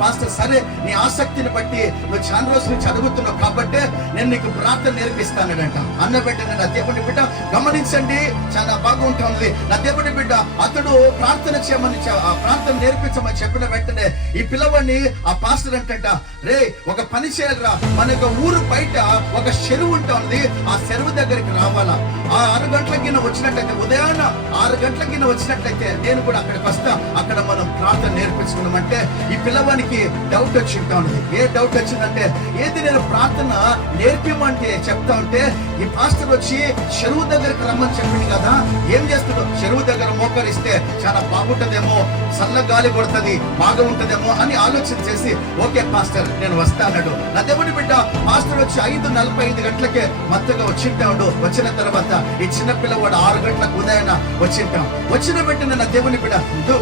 Pastor సరే నీ ఆసక్తిని బట్టి నువ్వు చాలా రోజుల నుంచి అడుగుతున్నావు కాబట్టి నేను నీకు ప్రార్థన నేర్పిస్తానంట. అన్న వెంటనే నా దేవుని బిడ్డ గమనించండి, చాలా బాగుంటుంది. నా దేవుని బిడ్డ అతడు ప్రార్థన చేయమని ప్రార్థన నేర్పించమని చెప్పిన వెంటనే ఈ పిల్లవాడిని ఆ పాస్టర్ అంటంట, రే ఒక పని చేయాలరా, మన యొక్క ఊరు బయట ఒక చెరువు ఉంటుంది, ఆ చెరువు దగ్గరికి రావాలా. ఆ 6 గంటలకి వచ్చినట్లయితే, ఉదయాన్న 6 గంటలకి వచ్చినట్లయితే నేను కూడా అక్కడికి వస్తా, అక్కడ మనం ప్రార్థన నేర్పించుకున్నామంటే ఈ పిల్లవానికి డౌట్ వచ్చి ఉంటా ఉంది. ఏ డౌట్ వచ్చిందంటే, ఏది నేను ప్రార్థన నేర్పిమంటే చెప్తా ఉంటే ఈ పాస్టర్ వచ్చి చెరువు దగ్గరికి రమ్మని చెప్పింది కదా, ఏం చేస్తున్నాడు, చెరువు దగ్గర మోకరిస్తే చాలా బాగుంటదేమో, చల్ల గాలి కొడుతుంది, బాగా ఉంటదేమో అని ఆలోచన చేసి ఓకే పాస్టర్ నేను వస్తా అన్నాడు. నా దేవుని బిడ్డ పాస్టర్ వచ్చి 5:45 గంటలకే మత్తుగా వచ్చింటాడు. వచ్చిన తర్వాత ఈ చిన్న పిల్లవాడు 6 గంటలకు ఉదయాన వచ్చింటాం. వచ్చిన వెంటనే నా దేవుని బిడ్డ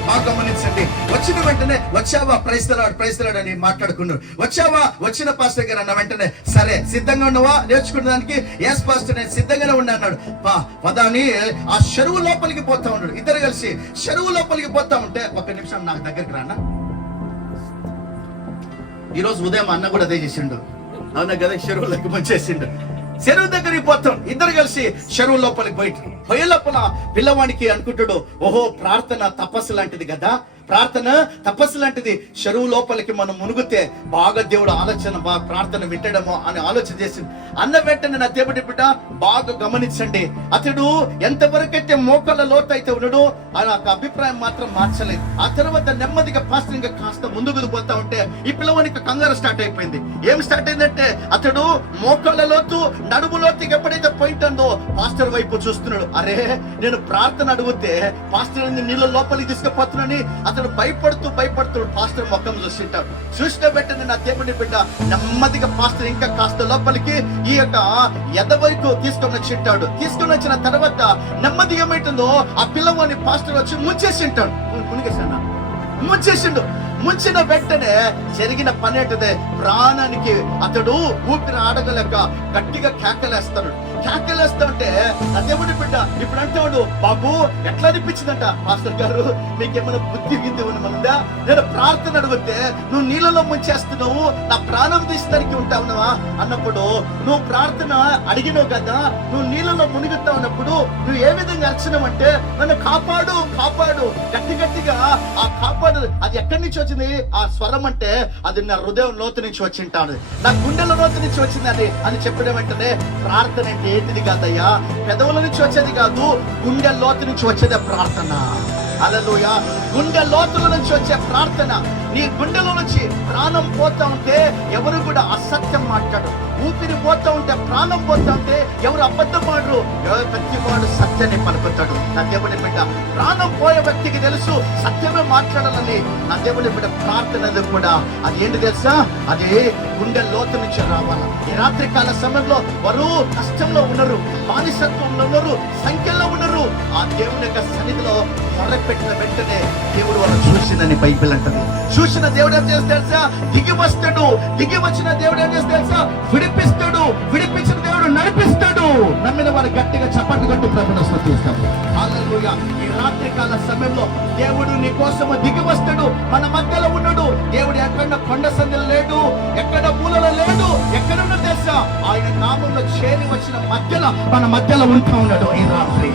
బాగా గమనించండి, వచ్చిన వెంటనే వచ్చావా ప్రైస్తలాడు అని మాట్లాడుకున్నాడు. వచ్చావా, వచ్చిన పాస్టర్ గారు అన్న వెంటనే సరే సిద్ధంగా ఉన్నావా నేర్చుకునేదానికి? ఎస్ పాస్టర్ నేను సిద్ధంగానే ఉన్నా అన్నాడు. పదాని ఆ చెరువు లోపలికి పోతా ఉన్నాడు. ఇద్దరు కలిసి చెరువు లోపలికి పోతా ఉంటే, ఒక నిమిషం నాకు దగ్గరికి రానా, ఈరోజు ఉదయం అన్న కూడా అదే చేసిండు, అవునా కదా, చెరువులోకి వచ్చేసిండు. చెరువు దగ్గరికి పోతాం, ఇద్దరు కలిసి చెరువు లోపలికి పోయే లోపల పిల్లవాడికి అనుకుంటాడు, ఓహో ప్రార్థన తపస్సు లాంటిది కదా, ప్రార్థన తపస్సు లాంటిది, చెరువు లోపలికి మనం మునుగుతే బాగా దేవుడు ఆలోచన ప్రార్థన వింటడమో అని ఆలోచన చేసింది. అన్న వెంటనే నా దేవుడి బిడ్డ బాగా గమనించండి, అతడు ఎంతవరకైతే మోకాళ్ళ లోతు అయితే ఉన్నాడో ఆయన అభిప్రాయం మాత్రం మార్చలేదు. ఆ తర్వాత నెమ్మదిగా పాస్టర్ ఇంకా కాస్త ముందుకు పోతా ఉంటే ఈ పిల్లవానికి కంగారు స్టార్ట్ అయిపోయింది. ఏం స్టార్ట్ అయిందంటే, అతడు మోకాళ్ళ లోతు నడుము లోతుకి ఎప్పుడైతే పోయింటుందో పాస్టర్ వైపు చూస్తున్నాడు. అరే నేను ప్రార్థన అడిగితే పాస్టర్ నీళ్ళ లోపలికి తీసుకుపోతున్నాని అతడు భయపడుతూ పాస్టర్ ముఖం చూసింటాడు. చూసిన వెంటనే నా దేవుని బిడ్డ నెమ్మదిగా పాస్టర్ ఇంకా కాస్త లోపలికి ఈ యొక్క ఎదవైపు తీసుకొని వచ్చింటాడు. తీసుకొని వచ్చిన తర్వాత నెమ్మదిగా ఏమైతుందో ఆ పిల్లవాడిని పాస్టర్ వచ్చి ముంచేసింటాడు. ముంచేసిండు. ముంచిన వెంటనే జరిగిన పని ఏంటంటే, ప్రాణానికి అతడు ఊపిరి ఆడగలేక గట్టిగా కేకలేస్తాడు. కేకలేస్తా ఉంటే నా దేవుడి బిడ్డ ఇప్పుడు అంటాడు, బాబు ఎట్లా అనిపించిందంట, పాస్టర్ గారు మీకేమైనా బుద్ధి గింది ఉన్నదా, నేను ప్రార్థన అడిగితే నువ్వు నీళ్ళలో ముంచేస్తున్నావు, నా ప్రాణం తీసడానికి ఉంటావునవా అన్నప్పుడు, నువ్వు ప్రార్థన అడిగినావు కదా, నువ్వు నీళ్ళలో మునుగుతా ఉన్నప్పుడు నువ్వు ఏ విధంగా అర్చనవు అంటే, నన్ను కాపాడు కాపాడు గట్టిగా ఆ కాపాడు, అది ఎక్కడి నుంచి వచ్చింది ఆ స్వరం అంటే, అది నా హృదయం లోతు నుంచి వచ్చింటాడు, నా గుండెల లోతు నుంచి వచ్చింది అని చెప్పిన వెంటనే, ప్రార్థన అంటే ఏంటిది కాదయ్యా, పెదవుల నుంచి వచ్చేది కాదు, గుండె లోతు నుంచి వచ్చేదే ప్రార్థన. హల్లెలూయా. గుండె లోతుల నుంచి వచ్చే ప్రార్థన. నీ గుండెలో నుంచి ప్రాణం పోతా ఉంటే ఎవరు కూడా అసత్యం మాట్లాడు, ఊపిరి పోతా ఉంటే ప్రాణం పోతా ఉంటే ఎవరు అబద్ధం మాడరు, ప్రతి వాడు సత్యాన్ని పలుకుతాడు. నా దేవుని బిడ్డ ప్రాణం పోయే వ్యక్తికి తెలుసు సత్యమే మాట్లాడాలని. నా దేవుని బిడ్డ ప్రార్థన కూడా అది ఏంటి తెలుసా, అది గుండె లోతు నుంచి రావాలి. ఈ రాత్రి కాల సమయంలో వారు కష్టంలో ఉన్నారు, బానిసత్వంలో ఉన్నారు, సంఖ్యలో ఉన్నారు. ఆ దేవుని యొక్క సన్నిధిలో మొరపెట్టిన వెంటనే దేవుడు వాళ్ళు చూసిందని బైబిల్ అంటది. చూసిన దేవుడు ఏం చేస్తే తెలుసా, దిగి వస్తాడు. దిగి వచ్చిన దేవుడు ఏం చేస్తే తెలుసా, విడిపిస్తాడు. విడిపించిన దేవుడు నడిపిస్తాడు. నమ్మిన వారు గట్టిగా చప్పట్లు కొట్టి ప్రభువును స్తుతిస్తాం. హల్లెలూయా. ఈ రాత్రి కాల సమయంలో దేవుడు నీ కోసం దిగి వస్తాడు, మన మధ్యలో ఉన్నాడు. దేవుడు ఎక్కడ కొండ సందులో లేడు, ఎక్కడ మూలలో లేడు, ఎక్కడున్నా తెలుసా, ఆయన నామంలో చేరి వచ్చిన మధ్యలో మన మధ్యలో ఉంటూ ఉన్నాడు ఈ రాత్రి.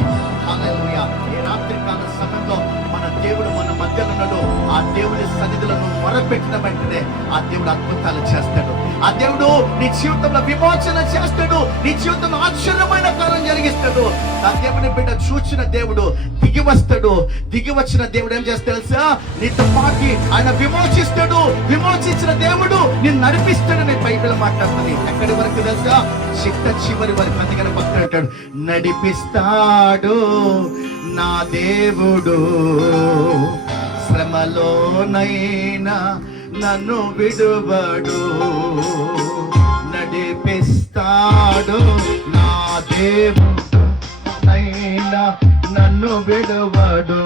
హల్లెలూయా. ఈ రాత్రి కాల సమయంలో మన దేవుడు మన మధ్యలో ఉన్నాడు. ఆ దేవుడి సన్నిధిలో నువ్వు మొరపెట్టిన వెంటనే ఆ దేవుడు అద్భుతాలు చేస్తాడు. ఆ దేవుడు నీ జీవితంలో విమోచన చేస్తాడు. నీ జీవితంలో ఆశ్చర్యమైన కార్యం జరిగిస్తాడు. ఆ దేవుని బిడ్డ చూచిన దేవుడు దిగి వస్తాడు. దిగి వచ్చిన దేవుడు ఏం చేస్తాడు తెలుసా, నీతో పాటి ఆయన విమోచిస్తాడు. విమోచించిన దేవుడు నిన్ను నడిపిస్తాడని బైబిల్ మాట్లాడుతుంది. ఎక్కడి వరకు తెలుసా, చివరి వరకు. అందుకని భక్తుడు అంటాడు, నడిపిస్తాడు నా దేవుడు, శ్రమలోనైనా నన్ను విడువడు. నడిపిస్తాడు నా దేవుడు, నన్ను విడువడు.